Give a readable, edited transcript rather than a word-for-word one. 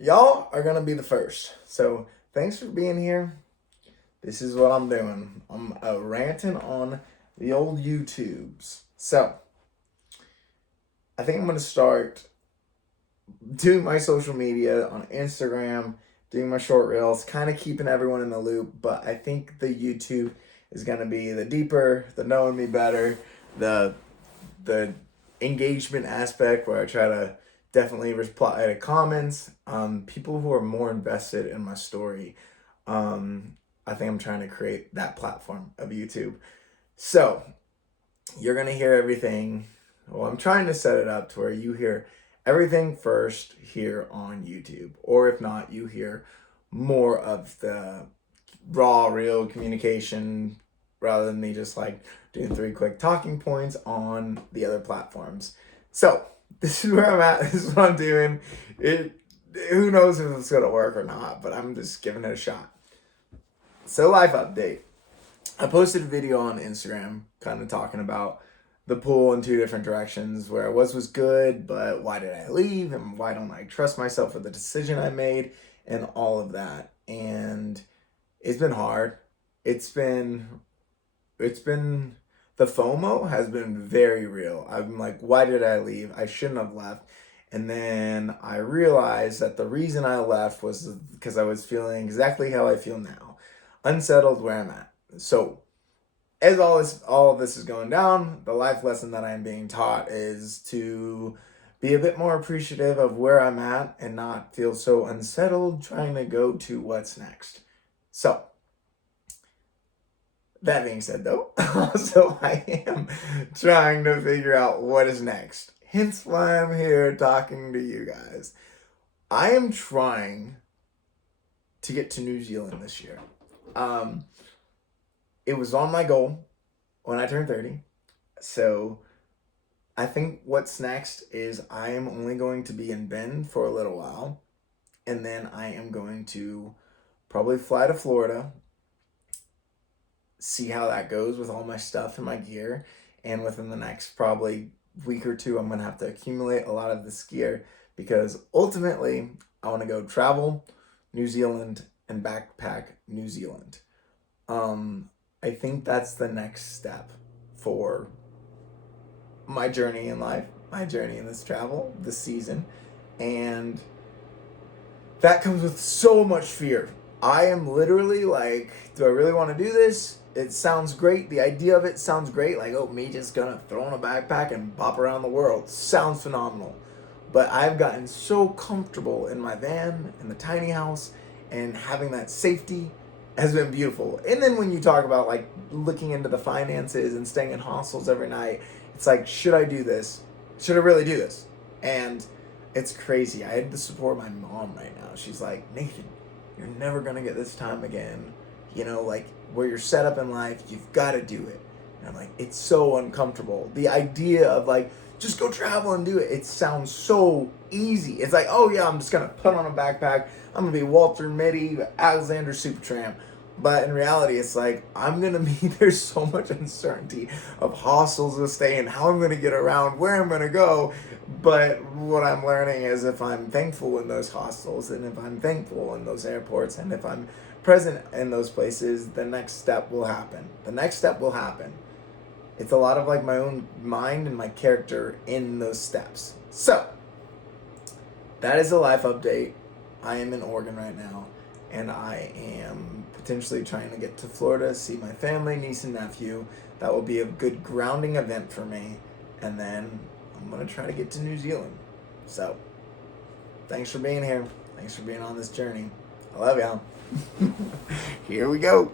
y'all are gonna be the first. So thanks for being here. This is what I'm doing. I'm ranting on the old YouTubes. So I think I'm gonna start doing my social media on Instagram, doing my short reels, kind of keeping everyone in the loop. But I think the YouTube is gonna be the deeper, the knowing me better, the the engagement aspect where I try to definitely reply to comments. People who are more invested in my story. I think I'm trying to create that platform of YouTube. So you're gonna hear everything. Well, I'm trying to set it up to where you hear everything first here on YouTube, or if not, you hear more of the raw, real communication rather than me just like doing 3 quick talking points on the other platforms. So this is where I'm at. This is what I'm doing. It who knows if it's gonna work or not, but I'm just giving it a shot. So life update. I posted a video on Instagram kind of talking about the pool in 2 different directions. Where I was good, but why did I leave? And why don't I trust myself with the decision I made and all of that. And it's been hard. It's been the FOMO has been very real. I'm like, why did I leave? I shouldn't have left. And then I realized that the reason I left was because I was feeling exactly how I feel now, unsettled where I'm at. So as all of this is going down, the life lesson that I'm being taught is to be a bit more appreciative of where I'm at and not feel so unsettled trying to go to what's next. So that being said, though, also I am trying to figure out what is next. Hence why I'm here talking to you guys. I am trying to get to New Zealand this year. Um, it was on my goal when I turned 30. So I think what's next is I am only going to be in Bend for a little while. And then I am going to probably fly to Florida, see how that goes with all my stuff and my gear. And within the next probably week or two, I'm going to have to accumulate a lot of this gear because ultimately I want to go travel New Zealand and backpack New Zealand. I think that's the next step for my journey in life, my journey in this travel, this season. And that comes with so much fear. I am literally like, do I really want to do this? It sounds great. The idea of it sounds great. Like, oh, me just gonna throw in a backpack and bop around the world. Sounds phenomenal. But I've gotten so comfortable in my van, in the tiny house, and having that safety has been beautiful. And then when you talk about like looking into the finances and staying in hostels every night, it's like, should I do this? Should I really do this? And it's crazy. I had to support my mom right now. She's like, Nathan, you're never gonna get this time again. Like where you're set up in life, you've got to do it. And I'm like, it's so uncomfortable. The idea of like, just go travel and do it. It sounds so easy. It's like, oh yeah, I'm just gonna put on a backpack. I'm gonna be Walter Mitty, Alexander Supertramp. But in reality, it's like I'm gonna be. There's so much uncertainty of hostels to stay in, how I'm gonna get around, where I'm gonna go. But what I'm learning is if I'm thankful in those hostels, and if I'm thankful in those airports, and if I'm present in those places, the next step will happen. The next step will happen. It's a lot of like my own mind and my character in those steps. So that is a life update. I am in Oregon right now, and I am potentially trying to get to Florida, see my family, niece and nephew. That will be a good grounding event for me. And then I'm going to try to get to New Zealand. So thanks for being here. Thanks for being on this journey. I love y'all. Here we go.